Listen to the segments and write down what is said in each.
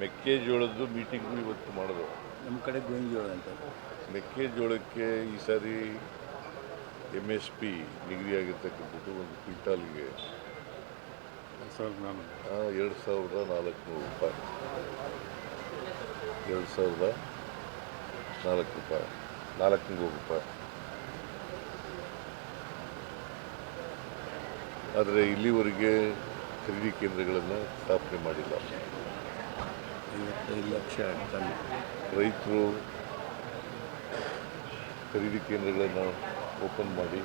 ಮೆಕ್ಕೆಜೋಳದ್ದು meeting ಇವತ್ತು ಮಾಡೋದು. ನಮ್ಮ ಕಡೆ ಗೋಂಜೋಳ ಅಂತ. ಮೆಕ್ಕೆಜೋಳಕ್ಕೆ ಈ ಸಾರಿ ಎಂ ಎಸ್ ಪಿ ನಿಗದಿಯಾಗಿರ್ತಕ್ಕಂಥದ್ದು ಒಂದು ಕ್ವಿಂಟಾಲ್ಗೆ ಎರಡು ಸಾವಿರದ ನಾಲ್ಕುನೂರು ರೂಪಾಯಿ. ಎರಡು ಸಾವಿರದ ನಾಲ್ಕು ರೂಪಾಯಿ. ನಾಲ್ಕುನೂರು ರೂಪಾಯಿ. ಆದರೆ ಇಲ್ಲಿವರೆಗೆ ಖರೀದಿ ಕೇಂದ್ರಗಳನ್ನು ಸ್ಥಾಪನೆ ಮಾಡಿಲ್ಲ. ಐವತ್ತೈದು ಲಕ್ಷ ಟನ್ ರೈತರು ಖರೀದಿ ಕೇಂದ್ರಗಳನ್ನು ಓಪನ್ ಮಾಡಿ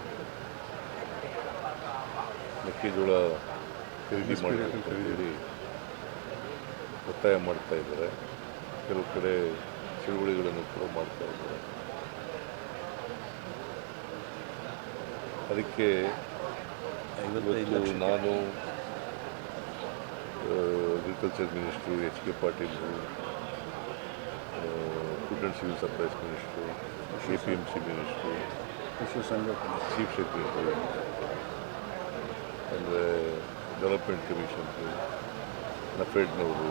ಮೆಕ್ಕೆಜೋಳ ಖರೀದಿ ಮಾಡಿ ಹೇಳಿ ಒತ್ತಾಯ ಮಾಡ್ತಾ ಇದ್ದಾರೆ. ಕೆಲವು ಕಡೆ ಚಳುವಳಿಗಳನ್ನು ಕೂಡ ಮಾಡ್ತಾ ಇದ್ದಾರೆ. ಅದಕ್ಕೆ ಇವತ್ತು ನಾನು agriculture minister H K ಪಾಟೀಲ್ರು food and civil supplies minister A P M C minister ಪಶು ಸಂಗೋಪನೆ ಚೀಫ್ ಸೆಕ್ರೆಟರಿ ಅಂದರೆ ಡೆವಲಪ್ಮೆಂಟ್ ಕಮಿಷನ್ ನಫೆಡ್ನವರು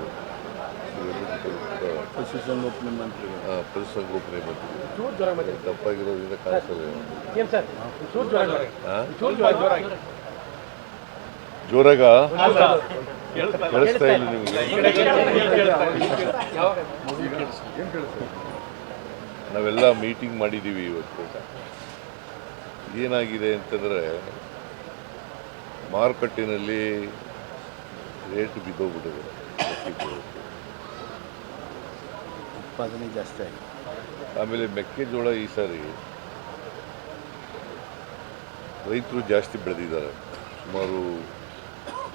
ಪಶುಸಂಗೋಪನೆ ಮಂತ್ರಿ ಹಾಂ ಪಶುಸಂಗೋಪನೆ ಮಂತ್ರಿ ತಪ್ಪಾಗಿರೋದ್ರಿಂದ ಕಾಣಿಸಲ್ಲ ಜೋರಾಗಿ? ಜೋರಾಗ ಕೇಳಿಸ್ತಾ ಇಲ್ಲ. ನಿಮಗೆ. ನಾವೆಲ್ಲ ಮೀಟಿಂಗ್ ಮಾಡಿದ್ದೀವಿ ಇವತ್ತು ಏನಾಗಿದೆ ಅಂತಂದರೆ ಮಾರುಕಟ್ಟೆನಲ್ಲಿ ರೇಟ್ ಬಿದ್ದೋಗ್ಬಿಟ್ಟಿದೆ. ಉತ್ಪಾದನೆ ಜಾಸ್ತಿ ಆಗಿದೆ. ಆಮೇಲೆ ಮೆಕ್ಕೆಜೋಳ ಈ ಸಾರಿ ರೈತರು ಜಾಸ್ತಿ ಬೆಳೆದಿದ್ದಾರೆ. ಸುಮಾರು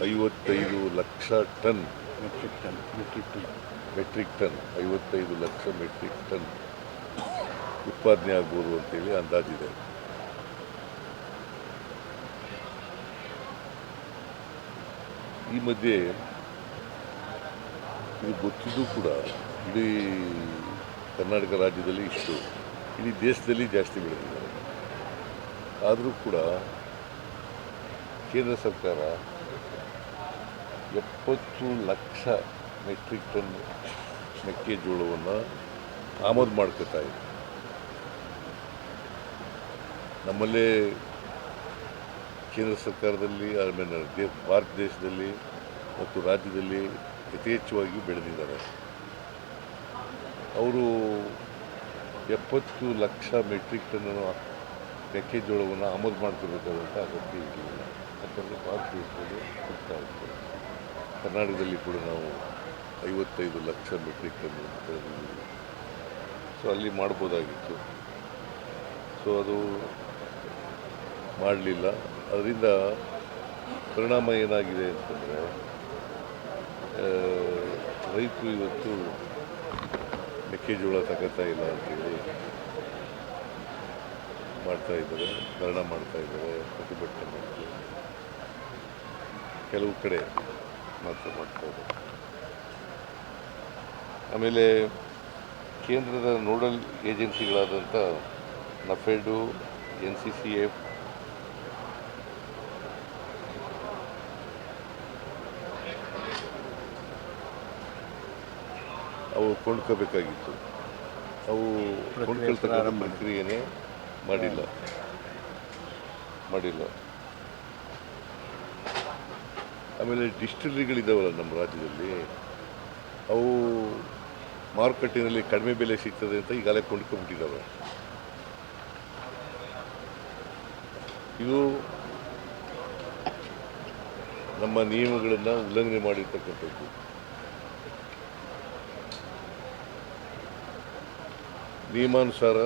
ಐವತ್ತೈದು lakh ton. Metric ton metric ton metric ton ಐವತ್ತೈದು ಲಕ್ಷ ಮೆಟ್ರಿಕ್ ಟನ್ ಉತ್ಪಾದನೆ ಆಗ್ಬೋದು ಅಂತೇಳಿ ಅಂದಾಜಿದೆ ಈ ಮಧ್ಯೆ ಇದು ಗೊತ್ತಿದ್ದು ಕೂಡ ಇಡೀ ಕರ್ನಾಟಕ ರಾಜ್ಯದಲ್ಲಿ ಇಷ್ಟು. ಇಡೀ ದೇಶದಲ್ಲಿ ಜಾಸ್ತಿ ಬೆಳೆದಿದ್ದಾರೆ. ಆದರೂ ಕೂಡ ಕೇಂದ್ರ ಸರ್ಕಾರ ಎಪ್ಪತ್ತು ಲಕ್ಷ ಮೆಟ್ರಿಕ್ ಟನ್ ಮೆಕ್ಕೆಜೋಳವನ್ನು ಆಮದು ಮಾಡ್ಕೋತಾ ಇದೆ ನಮ್ಮಲ್ಲೇ ಕೇಂದ್ರ ಸರ್ಕಾರದಲ್ಲಿ ಆಮೇಲೆ ದೇ, ಭಾರತ ದೇಶದಲ್ಲಿ ಮತ್ತು ರಾಜ್ಯದಲ್ಲಿ ಯಥೇಚ್ಛವಾಗಿ ಬೆಳೆದಿದ್ದಾರೆ. ಅವರು ಎಪ್ಪತ್ತು ಲಕ್ಷ ಮೆಟ್ರಿಕ್ ಟನ್ ಮೆಕ್ಕೆಜೋಳವನ್ನು ಆಮದು ಮಾಡ್ಕೋಬೇಕಾದಂಥ ಅಗತ್ಯ ಇರಲಿಲ್ಲ ಯಾಕಂದರೆ ಭಾರತ ದೇಶದಲ್ಲಿ ಕರ್ನಾಟಕದಲ್ಲಿ ಕೂಡ ನಾವು ಐವತ್ತೈದು ಲಕ್ಷ ಮೆಟ್ರಿಕ್ ಟನ್ ಸೊ ಅಲ್ಲಿ ಮಾಡ್ಬೋದಾಗಿತ್ತು. ಸೊ ಅದು ಮಾಡಲಿಲ್ಲ. ಅದರಿಂದ ಪರಿಣಾಮ ಏನಾಗಿದೆ ಅಂತಂದರೆ ರೈತರು ಇವತ್ತು ಮೆಕ್ಕೆಜೋಳ ತಗೋತಾ ಇಲ್ಲ ಅಂತೇಳಿ ಮಾಡ್ತಾ ಇದ್ದಾರೆ ಧರಣ ಮಾಡ್ತಾ ಇದ್ದಾರೆ, ಪ್ರತಿಭಟನೆ ಮಾಡ್ತಾರೆ ಕೆಲವು ಕಡೆ ಮಾತ್ರ ಮಾಡ್ತಾ ಇದ್ದಾರೆ ಆಮೇಲೆ ಕೇಂದ್ರದ nodal ಏಜೆನ್ಸಿಗಳಾದಂಥ NAFED N C C F ಅವು ಕೊಂಡ್ಕೋಬೇಕಾಗಿತ್ತು. ಅವು ಕೊಂಡ್ಕೊಳ್ತಕ್ಕಂಥ ಪ್ರಕ್ರಿಯೆನೇ ಮಾಡಿಲ್ಲ. ಮಾಡಿಲ್ಲ. ಆಮೇಲೆ ಡಿಸ್ಟಿಲರಿಗಳಿದ್ದಾವಲ್ಲ ನಮ್ಮ ರಾಜ್ಯದಲ್ಲಿ, ಅವು ಮಾರುಕಟ್ಟೆಯಲ್ಲಿ ಕಡಿಮೆ ಬೆಲೆ ಸಿಗ್ತದೆ ಅಂತ ಈಗಾಗಲೇ ಕೊಂಡ್ಕೊಂಡ್ಬಿಟ್ಟಿದ್ದಾವೆ ಇದು ನಮ್ಮ ನಿಯಮಗಳನ್ನು ಉಲ್ಲಂಘನೆ ಮಾಡಿರ್ತಕ್ಕಂಥದ್ದು. ನಿಯಮಾನುಸಾರ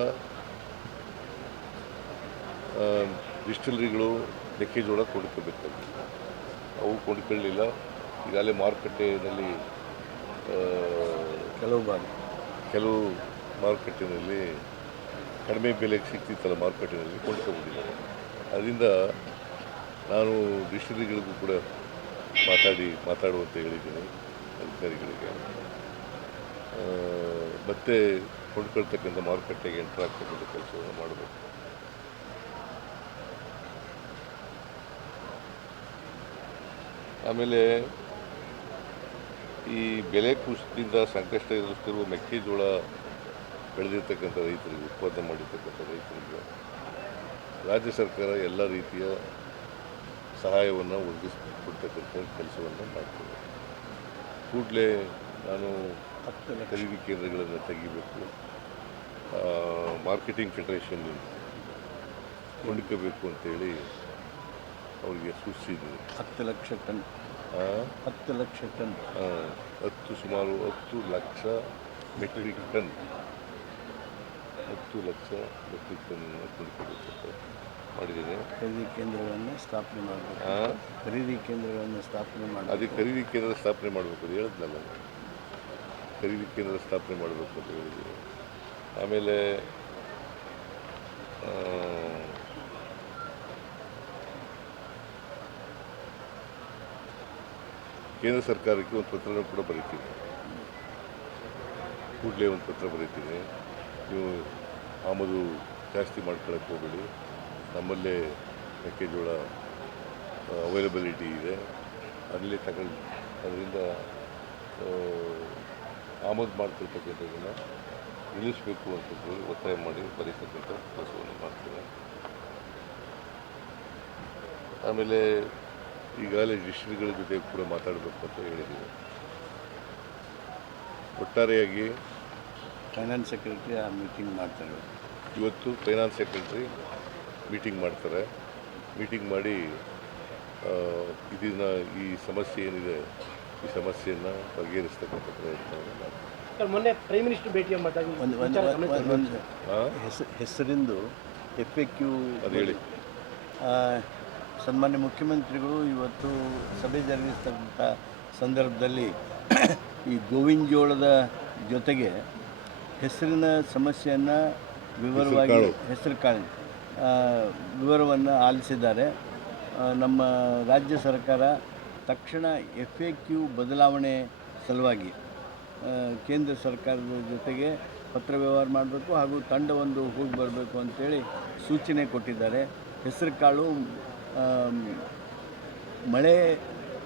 ಡಿಸ್ಟಿಲರಿಗಳು ಮೆಕ್ಕೆಜೋಳ ಕೊಂಡ್ಕೋಬೇಕಾಗಿತ್ತು ಅವು ಕೊಂಡ್ಕೊಳ್ಳಿಲ್ಲ. ಈಗಾಗಲೇ ಮಾರುಕಟ್ಟೆಯಲ್ಲಿ ಕೆಲವು ಬಾರಿ. ಕೆಲವು ಮಾರುಕಟ್ಟೆಯಲ್ಲಿ ಕಡಿಮೆ ಬೆಲೆಗೆ ಸಿಗ್ತಿತ್ತಲ್ಲ ಮಾರುಕಟ್ಟೆಯಲ್ಲಿ ಕೊಂಡ್ಕೊಂಡ್ಬಿಟ್ಟಿದ್ದಾರೆ ಅದರಿಂದ ನಾನು ಡಿಸ್ಟಿಲರಿಗಳಿಗೂ ಕೂಡ ಮಾತಾಡಿ ಮಾತಾಡುವಂತ ಹೇಳಿದ್ದೀನಿ ಅಧಿಕಾರಿಗಳಿಗೆ. ಮತ್ತೆ ಕೊಂಡ್ಕೊಳ್ತಕ್ಕಂಥ ಮಾರುಕಟ್ಟೆಗೆ ಎಂಟರ್ ಆಗ್ತಕ್ಕಂಥ ಕೆಲಸವನ್ನು ಮಾಡಬೇಕು. ಆಮೇಲೆ ಈ ಬೆಲೆ ಕುಸಿತದಿಂದ ಸಂಕಷ್ಟ ಎದುರಿಸ್ತಿರುವ ಮೆಕ್ಕೆಜೋಳ ಬೆಳೆದಿರ್ತಕ್ಕಂಥ ರೈತರಿಗೆ, ಉತ್ಪಾದನೆ ಮಾಡಿರ್ತಕ್ಕಂಥ ರೈತರಿಗೆ ರಾಜ್ಯ ಸರ್ಕಾರ ಎಲ್ಲ ರೀತಿಯ ಸಹಾಯವನ್ನು ಒದಗಿಸಿಕೊಡ್ತಕ್ಕಂಥ ಕೆಲಸವನ್ನು ಮಾಡ್ತದೆ. ಕೂಡಲೇ ನಾನು ಖರೀದಿ ಕೇಂದ್ರಗಳನ್ನು ತೆಗಿಬೇಕು ಮಾರ್ಕೆಟಿಂಗ್ ಫೆಡರೇಷನ್ ಕೊಂಡ್ಕೋಬೇಕು ಅಂತೇಳಿ ಅವರಿಗೆ ಸೂಚಿಸಿದೆ ಹತ್ತು ಲಕ್ಷ ಟನ್. ಹತ್ತು ಲಕ್ಷ ಟನ್. ಹತ್ತು ಸುಮಾರು ಹತ್ತು ಲಕ್ಷ ಮೆಟ್ರಿಕ್ ಟನ್ ಹತ್ತು ಲಕ್ಷ ಮೆಟ್ರಿಕ್ ಟನ್ ಕೊಂಡ್ಕೋಬೇಕು ಮಾಡಿದ್ದೇನೆ. ಖರೀದಿ ಕೇಂದ್ರಗಳನ್ನು ಸ್ಥಾಪನೆ ಮಾಡಬೇಕು. ಖರೀದಿ ಕೇಂದ್ರಗಳನ್ನು ಸ್ಥಾಪನೆ ಮಾಡಿ ಅದೇ ಖರೀದಿ ಕೇಂದ್ರ ಸ್ಥಾಪನೆ ಮಾಡಬೇಕು ಅದು ಹೇಳಿದ್ನಲ್ಲ ಖರೀದಿ ಕೇಂದ್ರ ಸ್ಥಾಪನೆ ಮಾಡಬೇಕು ಅಂತ ಹೇಳಿದ್ದೀನಿ. ಆಮೇಲೆ ಕೇಂದ್ರ ಸರ್ಕಾರಕ್ಕೆ ಒಂದು ಪತ್ರನೂ ಕೂಡ ಬರೀತೀನಿ. ಕೂಡಲೇ ಒಂದು ಪತ್ರ ಬರೀತೀನಿ. ನೀವು ಆಮದು ಜಾಸ್ತಿ ಮಾಡ್ಕೊಳಕ್ಕೆ ಹೋಗಬೇಡಿ. ನಮ್ಮಲ್ಲೇ ಮೆಕ್ಕೆಜೋಳ ಅವೈಲಬಿಲಿಟಿ ಇದೆ. ಅಲ್ಲಿ ತಗೊಂಡು, ಅದರಿಂದ ಆಮದು ಮಾಡ್ತಿರ್ತಕ್ಕಂಥದ್ದನ್ನು ನಿಲ್ಲಿಸಬೇಕು ಅಂತ ಹೇಳಿ ಒತ್ತಾಯ ಮಾಡಿ ಬರೀತಕ್ಕಂಥ ಕೆಲಸವನ್ನು ಮಾಡ್ತೇವೆ ಆಮೇಲೆ ಈಗಾಗಲೇ ಡಿಸ್ಟ್ರಿಕ್ಟ್ಗಳ ಜೊತೆ ಕೂಡ ಮಾತಾಡಬೇಕು ಅಂತ ಹೇಳಿದ್ದೀವಿ. ಒಟ್ಟಾರೆಯಾಗಿ ಫೈನಾನ್ಸ್ ಸೆಕ್ರೆಟರಿ ಆ ಮೀಟಿಂಗ್ ಮಾಡ್ತಾರೆ. ಇವತ್ತು ಫೈನಾನ್ಸ್ ಸೆಕ್ರೆಟರಿ ಮೀಟಿಂಗ್ ಮಾಡ್ತಾರೆ. ಮೀಟಿಂಗ್ ಮಾಡಿ ಇದನ್ನು ಈ ಸಮಸ್ಯೆ ಏನಿದೆ ಈ ಸಮಸ್ಯೆಯನ್ನು ಬಗೆಹರಿಸ್ತಕ್ಕಂಥ ಪ್ರಯತ್ನ ಮಾಡ್ತಾರೆ. ಸರ್ ಮೊನ್ನೆ ಪ್ರೈಮ್ ಮಿನಿಸ್ಟರ್ ಭೇಟಿ ಮಾಡಿದಾಗ ಈ ಒಂದು ಹೆಸರಿಂದು ಎಫ್ ಎ ಕ್ಯೂ ಅದು ಹೇಳಿ. ಸನ್ಮಾನ್ಯ ಮುಖ್ಯಮಂತ್ರಿಗಳು ಇವತ್ತು ಸಭೆ ಜರುಗಿಸ್ತಕ್ಕಂಥ ಸಂದರ್ಭದಲ್ಲಿ ಈ ಗೋವಿನ ಜೋಳದ ಜೊತೆಗೆ ಹೆಸರಿನ ಸಮಸ್ಯೆಯನ್ನು ವಿವರವಾಗಿ. ಹೆಸರು ಕಾಳು ವಿವರವನ್ನು ಆಲಿಸಿದ್ದಾರೆ ನಮ್ಮ ರಾಜ್ಯ ಸರ್ಕಾರ ತಕ್ಷಣ ಎಫ್ ಎ ಕ್ಯೂ ಬದಲಾವಣೆ ಸಲುವಾಗಿ ಕೇಂದ್ರ ಸರ್ಕಾರದ ಜೊತೆಗೆ ಪತ್ರ ವ್ಯವಹಾರ ಮಾಡಬೇಕು ಹಾಗೂ ತಂಡವೊಂದು ಹೋಗಿ ಬರಬೇಕು ಅಂತೇಳಿ ಸೂಚನೆ ಕೊಟ್ಟಿದ್ದಾರೆ ಹೆಸರು ಕಾಳು ಮಳೆ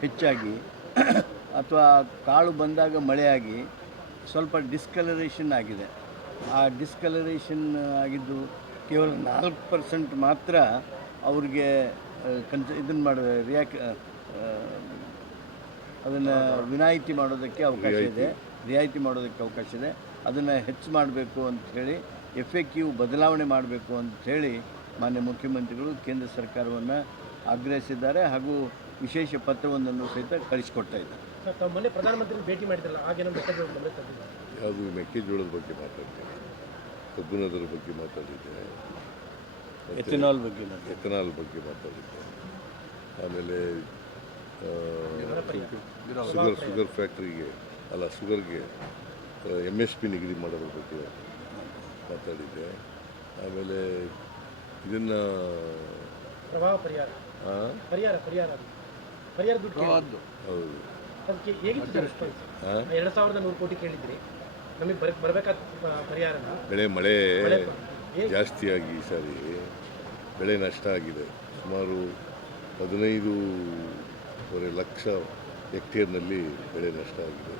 ಹೆಚ್ಚಾಗಿ ಅಥವಾ ಕಾಳು ಬಂದಾಗ ಮಳೆಯಾಗಿ ಸ್ವಲ್ಪ ಡಿಸ್ಕಲರೇಷನ್ ಆಗಿದೆ. ಆ ಡಿಸ್ಕಲರೇಷನ್ ಆಗಿದ್ದು ಕೇವಲ ನಾಲ್ಕು ಪರ್ಸೆಂಟ್ ಮಾತ್ರ ಅವ್ರಿಗೆ ಕನ್ಸ ಇದನ್ನು ಮಾಡ ರಿಯಾಕ್ ಅದನ್ನು ವಿನಾಯಿತಿ ಮಾಡೋದಕ್ಕೆ ಅವಕಾಶ ಇದೆ. ರಿಯಾಯಿತಿ ಮಾಡೋದಕ್ಕೆ ಅವಕಾಶ ಇದೆ. ಅದನ್ನು ಹೆಚ್ಚು ಮಾಡಬೇಕು ಅಂಥೇಳಿ ಎಫ್ ಎ ಕ್ಯೂ ಬದಲಾವಣೆ ಮಾಡಬೇಕು ಅಂಥೇಳಿ ಮಾನ್ಯ ಮುಖ್ಯಮಂತ್ರಿಗಳು ಕೇಂದ್ರ ಸರ್ಕಾರವನ್ನು ಆಗ್ರಹಿಸಿದ್ದಾರೆ ಹಾಗೂ ವಿಶೇಷ ಪತ್ರವೊಂದನ್ನು ಸಹಿತ ಕಳಿಸಿಕೊಡ್ತಾ ಇದ್ದಾರೆ. ಪ್ರಧಾನಮಂತ್ರಿ ಭೇಟಿ ಮಾಡಿದ್ರಲ್ಲ ಯಾವುದು ಮೆಕ್ಕೆಜೋಳದ ಬಗ್ಗೆ ಮಾತಾಡ್ತೇನೆ ಕಬ್ಬಿನದರ ಬಗ್ಗೆ ಮಾತಾಡಿದ್ದೆ. ಎಥೆನಾಲ್ ಬಗ್ಗೆ ನಾನು ಎಥನಾಲ್ ಬಗ್ಗೆ ಮಾತಾಡಿದ್ದೆ. ಆಮೇಲೆ ಶುಗರ್ ಶುಗರ್ ಫ್ಯಾಕ್ಟ್ರಿಗೆ ಅಲ್ಲ ಶುಗರ್ಗೆ ಎಂ ಎಸ್ ಪಿ ನಿಗದಿ ಮಾಡೋದ್ರ ಬಗ್ಗೆ ಮಾತಾಡಿದ್ದೆ. ಆಮೇಲೆ ಇದನ್ನು ಪ್ರಭಾವ ಪರಿಹಾರ. ಪರಿಹಾರ ಪರಿಹಾರ ಪರಿಹಾರ ದುಡ್ಡು ಹೌದು. ಅದಕ್ಕೆ ಹೇಗಿತ್ತು ಸರ್ ರೆಸ್ಪಾನ್ಸ್ ಎರಡು ಸಾವಿರದ ನೂರು ಕೋಟಿ ಕೇಳಿದ್ರಿ ನಮಗೆ ಬರ ಬರಬೇಕಾದ ಪರಿಹಾರ ಬೆಳೆ ಮಳೆ ಜಾಸ್ತಿಯಾಗಿ ಈ ಸಾರಿ ಬೆಳೆ ನಷ್ಟ ಆಗಿದೆ. ಸುಮಾರು ಹದಿನೈದೂವರೆ ಲಕ್ಷ ಹೆಕ್ಟೇರ್ನಲ್ಲಿ ಬೆಳೆ ನಷ್ಟ ಆಗಿದೆ.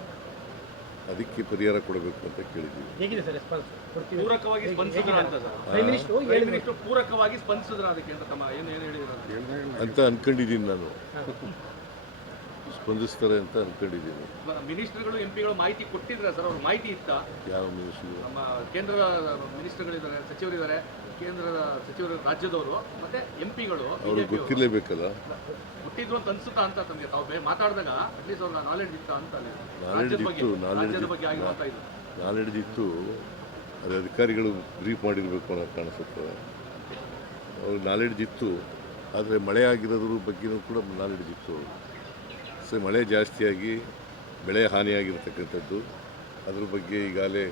ಅದಕ್ಕೆ ಪರಿಹಾರ ಕೊಡಬೇಕು ಅಂತ ಕೇಳಿದ್ದೀವಿ. ಹೇಗಿದೆ ಸರ್ ರೆಸ್ಪಾನ್ಸ್ ಕೊಡ್ತೀವಿ. ಪೂರಕವಾಗಿ ಸ್ಪಂದಿಸಿದ್ರ ಅಂತ ಪೂರಕವಾಗಿ ಅದಕ್ಕೆ ಅಂತ ತಮ್ಮ ಏನು ಏನು ಹೇಳಿದ್ರು ಅಂತ? ಅನ್ಕೊಂಡಿದ್ದೀನಿ ನಾನು. ಸ್ಪಂದಿಸ್ತಾರೆ ಅಂತ ಅನ್ಕೊಂಡಿದ್ದೀನಿ ಮಿನಿಸ್ಟರ್ಗಳು ಎಂ ಪಿಗಳು ಮಾಹಿತಿ ಕೊಟ್ಟಿದ್ರೆ ಸರ್? ಅವ್ರ ಮಾಹಿತಿ ಇತ್ತ? ಯಾವ ಮಿನಿಸ್ಟರ್? ನಮ್ಮ ಕೇಂದ್ರದ ಮಿನಿಸ್ಟರ್ಗಳಿದ್ದಾರೆ ಸಚಿವರಿದ್ದಾರೆ ಕೇಂದ್ರದ ಸಚಿವರು ರಾಜ್ಯದವರು ಮತ್ತೆ ಎಂ ಪಿಗಳು ಅವ್ರಿಗೆ ಗೊತ್ತಿರಲೇಬೇಕಲ್ಲ? ಹುಟ್ಟಿದ್ರು ಅಂತ ಅನ್ಸುತ್ತಾ ಅಂತ ತಮಗೆ ತಾವು ಮಾತಾಡಿದಾಗ ಅಟ್ಲೀಸ್ಟ್ ಅವ್ರ ನಾಲೆಡ್ಜ್ ಇತ್ತ ಅಂತ ನಾಲೆಡ್ಜ್ ಬಗ್ಗೆ ಇತ್ತು, ನಾಲೆಡ್ಜ್ ರಾಜ್ಯದ. ಬಗ್ಗೆ ಆಗಿರುವಂತ ಇದು. ನಾಲೆಡ್ಜ್ ಇತ್ತು ಅದೇ ಅಧಿಕಾರಿಗಳು ಬ್ರೀಫ್ ಮಾಡಿರಬೇಕು ಅನ್ನೋದು ಕಾಣಿಸುತ್ತೆ. ಅವ್ರಿಗೆ ನಾಲೆಡ್ಜ್ ಇತ್ತು ಆದರೆ ಮಳೆ ಆಗಿರೋದ್ರ ಬಗ್ಗೆನೂ ಕೂಡ ನಾಲೆಡ್ಜ್ ಇತ್ತು. ಸೊ ಮಳೆ ಜಾಸ್ತಿಯಾಗಿ ಬೆಳೆ ಹಾನಿಯಾಗಿರ್ತಕ್ಕಂಥದ್ದು. ಅದ್ರ ಬಗ್ಗೆ ಈಗಾಗಲೇ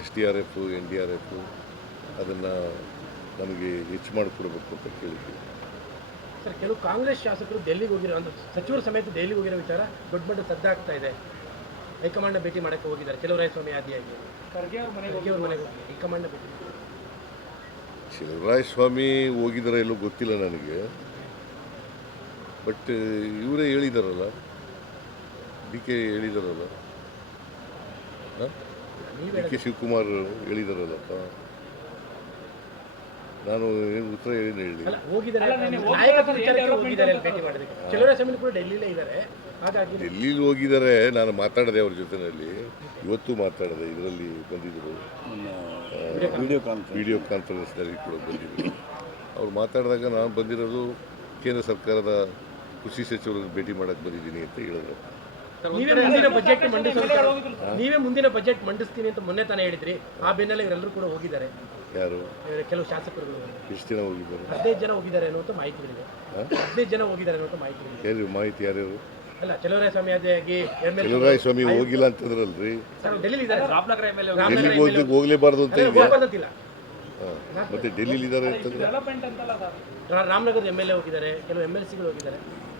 S D R F N D R F ಅದನ್ನು ನಮಗೆ ಹೆಚ್ಚು ಮಾಡಿಕೊಡ್ಬೇಕು ಅಂತ ಕೇಳಿದ್ವಿ. ಸರ್ ಕೆಲವು ಕಾಂಗ್ರೆಸ್ ಶಾಸಕರು ಡೆಲ್ಲಿಗೆ ಹೋಗಿರೋ ಅಂದ್ರೆ ಸಚಿವರ ಸಮೇತ ದೆಹಲಿಗೆ ಹೋಗಿರೋ ವಿಚಾರ ದೊಡ್ಡ ಮಟ್ಟ ಸದ್ದಾಗ್ತಾ ಇದೆ. ಹೈಕಮಾಂಡ್ ಭೇಟಿ ಮಾಡಕ್ಕೆ ಹೋಗಿದ್ದಾರೆ. ಸ್ವಾಮಿ ಆದಿಯಾಗಿ ಖರ್ಗೆ ಅವ್ರ ಮನೆಗೆ ಅವ್ರ ಮನೆಗೆ ಹೋಗಿ. ಹೈಕಮಾಂಡ್ ಭೇಟಿ. ಶಿವರಾಯ ಸ್ವಾಮಿ ಹೋಗಿದಾರ ಎಲ್ಲೋ ಗೊತ್ತಿಲ್ಲ ನನಗೆ. ಬಟ್ ಇವರೇ ಹೇಳಿದಾರಲ್ಲ? ಡಿ ಕೆ ಹೇಳಿದಾರಲ್ಲ? ಡಿ ಕೆ ಶಿವಕುಮಾರ್ ಹೇಳಿದಾರಲ್ಲ ನಾನು ಏನು ಉತ್ತರ ಏನು ಹೇಳಿ. ಕೂಡ ಡೆಲ್ಲಿಲೇ ಇದ್ದಾರೆ. ಹಾಗಾಗಿ ಡೆಲ್ಲಿಲಿ ಹೋಗಿದ್ದಾರೆ ನಾನು ಮಾತಾಡಿದೆ ಅವ್ರ ಜೊತೆನಲ್ಲಿ. ಇವತ್ತು ಮಾತಾಡಿದೆ ಇದರಲ್ಲಿ ಬಂದಿದ್ದರು ವಿಡಿಯೋ ಕಾನ್ಫರೆನ್ಸ್. ವಿಡಿಯೋ ಕಾನ್ಫರೆನ್ಸ್ನಲ್ಲಿ ಕೂಡ ಬಂದಿದ್ದರು ಅವ್ರು ಮಾತಾಡಿದಾಗ ನಾನು ಬಂದಿರೋದು ಕೇಂದ್ರ ಸರ್ಕಾರದ ಕೃಷಿ ಸಚಿವರನ್ನು ಭೇಟಿ ಮಾಡಕ್ಕೆ ಬಂದಿದ್ದೀನಿ ಅಂತ ಹೇಳಿದ್ರು. ನೀವೇ ಮುಂದಿನ ಬಜೆಟ್ ಮಂಡಿಸೋಕೆ ನೀವೇ ಮುಂದಿನ ಬಜೆಟ್ ಮಂಡಿಸ್ತೀನಿ ಅಂತ ಮೊನ್ನೆ ತಾನೇ ಹೇಳಿದ್ರಿ. ಆ ಬೆನ್ನಲ್ಲೇ ಇವರೆಲ್ಲರೂ ಕೂಡ ಹೋಗಿದ್ದಾರೆ. ಯಾರು? ಕೆಲವು ಶಾಸಕರು ಎಷ್ಟು ಜನ ಹೋಗಿದ್ದಾರೆ? ಹದಿನೈದು ಜನ ಹೋಗಿದ್ದಾರೆ ಅನ್ನುವಂಥ ಇದೆ. ಹದಿನೈದು ಜನ ಹೋಗಿದ್ದಾರೆ ಅನ್ನುವಂಥ ಮಾಹಿತಿ ಯಾರು ಮಾಹಿತಿ ಯಾರ್ಯಾರು? ಅಲ್ಲ ಚಲೋರಾಯ ಸ್ವಾಮಿ ಆಗಿ ಚಲುವರಾಯ ಸ್ವಾಮಿ ಹೋಗಿಲ್ಲ ಅಂತಂದ್ರಲ್ರಿ. ಡೆಲ್ಲಿಗೆ ಹೋಗಿ ಹೋಗ್ಲೇಬಾರ್ದು ಅಂತ ಇದೆಯಾ? ಮತ್ತೆ ಡೆಲ್ಲಿಲಿ ಇದ್ದಾರೆ ಅಂತಂದ್ರೆ? ರಾಮನಗರದ ಎಂ ಎಲ್ ಎ ಹೋಗಿದ್ದಾರೆ. ಕೆಲವು ಎಂ ಎಲ್ ಸಿಗಳು ಹೋಗಿದ್ದಾರೆ.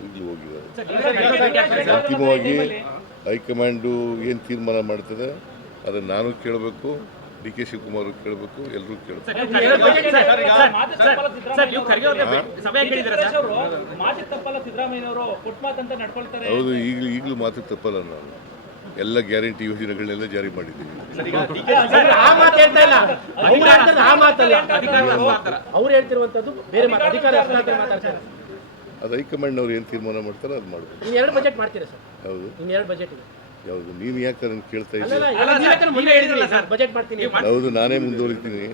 ಈಗಲೂ ಹೋಗಿದ್ದಾರೆ ಅಂತಿಮವಾಗಿ ಹೈಕಮಾಂಡು ಏನು ತೀರ್ಮಾನ ಮಾಡ್ತದೆ ಅದನ್ನು ನಾನು ಕೇಳಬೇಕು ಡಿ ಕೆ ಶಿವಕುಮಾರ್ ಕೇಳಬೇಕು ಎಲ್ಲರೂ ಕೇಳಬೇಕು. ಹೌದು ಈಗಲೂ ಈಗಲೂ ಮಾತು ತಪ್ಪಲ್ಲ ನಾನು. ಎಲ್ಲ ಗ್ಯಾರಂಟಿ ಯೋಜನೆಗಳನ್ನೆಲ್ಲ ಜಾರಿ ಮಾಡಿದ್ದೀನಿ ಆ ಮಾತು ಹೇಳ್ತಾ ಇಲ್ಲ. ಅವ್ರು ಹೇಳ್ತಿರುವಂತದ್ದು ಬೇರೆ ಮಾತು ಅಧಿಕಾರ ಅದು ಹೈಕಮಾಂಡ್ನವ್ರು ಏನು ತೀರ್ಮಾನ ಮಾಡ್ತಾರೆ ಅದು ಮಾಡಬೇಕು ಎರಡು ಬಜೆಟ್ ಮಾಡ್ತೀರಾ ಸರ್? ಹೌದು. ಇನ್ನೆರಡು ಎರಡು ಬಜೆಟ್ ಇದೆ. ಯಾವುದು? ನೀನು ಯಾಕೆ ಅದನ್ನು ಕೇಳ್ತಾ ಇದ್ದೀನಿ ಬಜೆಟ್ ಮಾಡ್ತೀನಿ ಹೌದು ನಾನೇ ಮುಂದುವರಿತೀನಿ.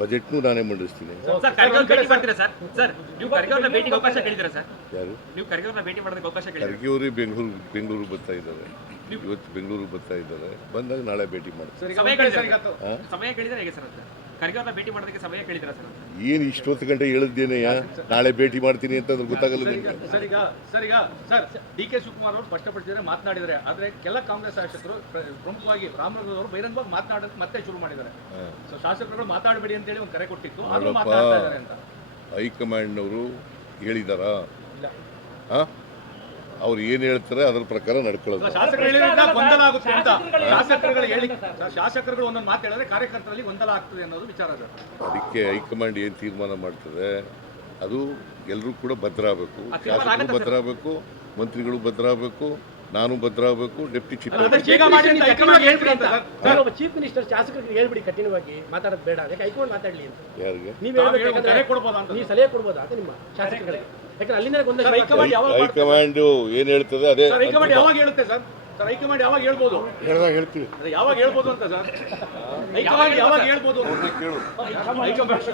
ಬಜೆಟ್ನು ನಾನೇ ಮಂಡಿಸ್ತೀನಿ. ಸರ್ ಖರ್ಗೆ ಅವರೇ ಬೆಂಗಳೂರು ಬೆಂಗಳೂರು ಬರ್ತಾ ಇದ್ದಾರೆ. ಇವತ್ತು ಬೆಂಗಳೂರು ಬರ್ತಾ ಇದ್ದಾರೆ. ಬಂದಾಗ ನಾಳೆ ಭೇಟಿ ಮಾಡ್ತಾರೆ ಸಮಯ ಕೇಳಿದ್ರೆ. ಹೇಗೆ ಸರ್ ಖರ್ಗೆ ಅವ್ರನ್ನ ಭೇಟಿ ಮಾಡೋದಕ್ಕೆ ಸಮಯ ಕೇಳಿದ್ರೆ ಸರ್? ಏನು ಇಷ್ಟೊತ್ತು ಗಂಟೆ ಹೇಳಿದ್ದೇನೆ ನಾಳೆ ಭೇಟಿ ಮಾಡ್ತೀನಿ ಅಂತಂದ್ರೆ ಗೊತ್ತಾಗಲ್ಲ ನಿಮಗೆ. ಸರ್ ಈಗ ಸರ್ ಈಗ ಸರ್ ಡಿ ಕೆ ಶಿವಕುಮಾರ್ ಅವರು ಸ್ಪಷ್ಟಪಡಿಸಿದರೆ ಮಾತನಾಡಿದ್ದಾರೆ. ಆದರೆ ಕೆಲ ಕಾಂಗ್ರೆಸ್ ಶಾಸಕರು ಪ್ರ- ಪ್ರಮುಖವಾಗಿ ರಾಮನಗರದವರು ಬಹಿರಂಗವಾಗಿ ಮಾತನಾಡೋಕೆ ಮತ್ತೆ ಶುರು ಮಾಡಿದ್ದಾರೆ. ಸೊ ಶಾಸಕರುಗಳು ಮಾತಾಡಬೇಡಿ ಅಂತ ಹೇಳಿ ಒಂದು ಕರೆ ಕೊಟ್ಟಿತ್ತು. ಆದರೂ ಅವರು ಇದ್ದಾರೆ ಅಂತ. ಹೈಕಮಾಂಡ್ನವರು ಹೇಳಿದಾರಾ? ಹಾಂ? ಅವ್ರು ಏನು ಹೇಳ್ತಾರೆ ಅದ್ರ ಪ್ರಕಾರ ನಡ್ಕೊಳ್ಳೋದು. ಶಾಸಕರುಗಳು ಒಂದೊಂದು ಮಾತು ಹೇಳಿದ್ರೆ ಕಾರ್ಯಕರ್ತರಲ್ಲಿ ಗೊಂದಲ ಆಗ್ತದೆ ಅನ್ನೋದು ವಿಚಾರ ಅದಕ್ಕೆ ಹೈಕಮಾಂಡ್ ಏನು ತೀರ್ಮಾನ ಮಾಡ್ತದೆ? ಅದು ಎಲ್ಲರೂ ಕೂಡ ಭದ್ರ ಆಗಬೇಕು. ಶಾಸಕರು ಭದ್ರ ಆಗ್ಬೇಕು ಮಂತ್ರಿಗಳು ಭದ್ರಾಗಬೇಕು ನಾನು ಭದ್ರಾಗಬೇಕು ಡೆಪ್ಟಿ ಚೀಫ್ ಚೀಫ್ ಮಿನಿಸ್ಟರ್ ಶಾಸಕರಿಗೆ ಹೇಳ್ಬಿಡಿ ಕಠಿಣವಾಗಿ ಮಾತಾಡೋದು ಬೇಡ. ಅದಕ್ಕೆ ಹೈಕಮಾಂಡ್ ಮಾತಾಡ್ಲಿ ಅಂತ. ಯಾರಿಗೆ? ನೀವು ನೀವು ಸಲಹೆ ಕೊಡ್ಬೋದಾ ಅಂತ ನಿಮ್ಮ ಶಾಸಕರಿಗೆ? ಯಾಕಂದ್ರೆ ಅಲ್ಲಿಂದ ಒಂದು ಹೈಕಮಾಂಡ್ ಯಾವಾಗ? ಹೈಕಮಾಂಡ್ ಏನು ಹೇಳ್ತದೆ ಅದೇ ಸರ್ ಹೈಕಮಾಂಡ್ ಯಾವಾಗ ಹೇಳುತ್ತೆ ಸರ್? ಸರ್ ಹೈಕಮಾಂಡ್ ಯಾವಾಗ ಹೇಳ್ಬೋದು? ಹೇಳ್ದಾಗ ಹೇಳ್ತೀವಿ. ಯಾವಾಗ ಹೇಳ್ಬೋದು ಅಂತ ಸರ್? ಹೈಕಮಾಂಡ್ ಯಾವಾಗ ಹೇಳ್ಬೋದು? ಕೇಳು. ಹೈಕಮಾಂಡ್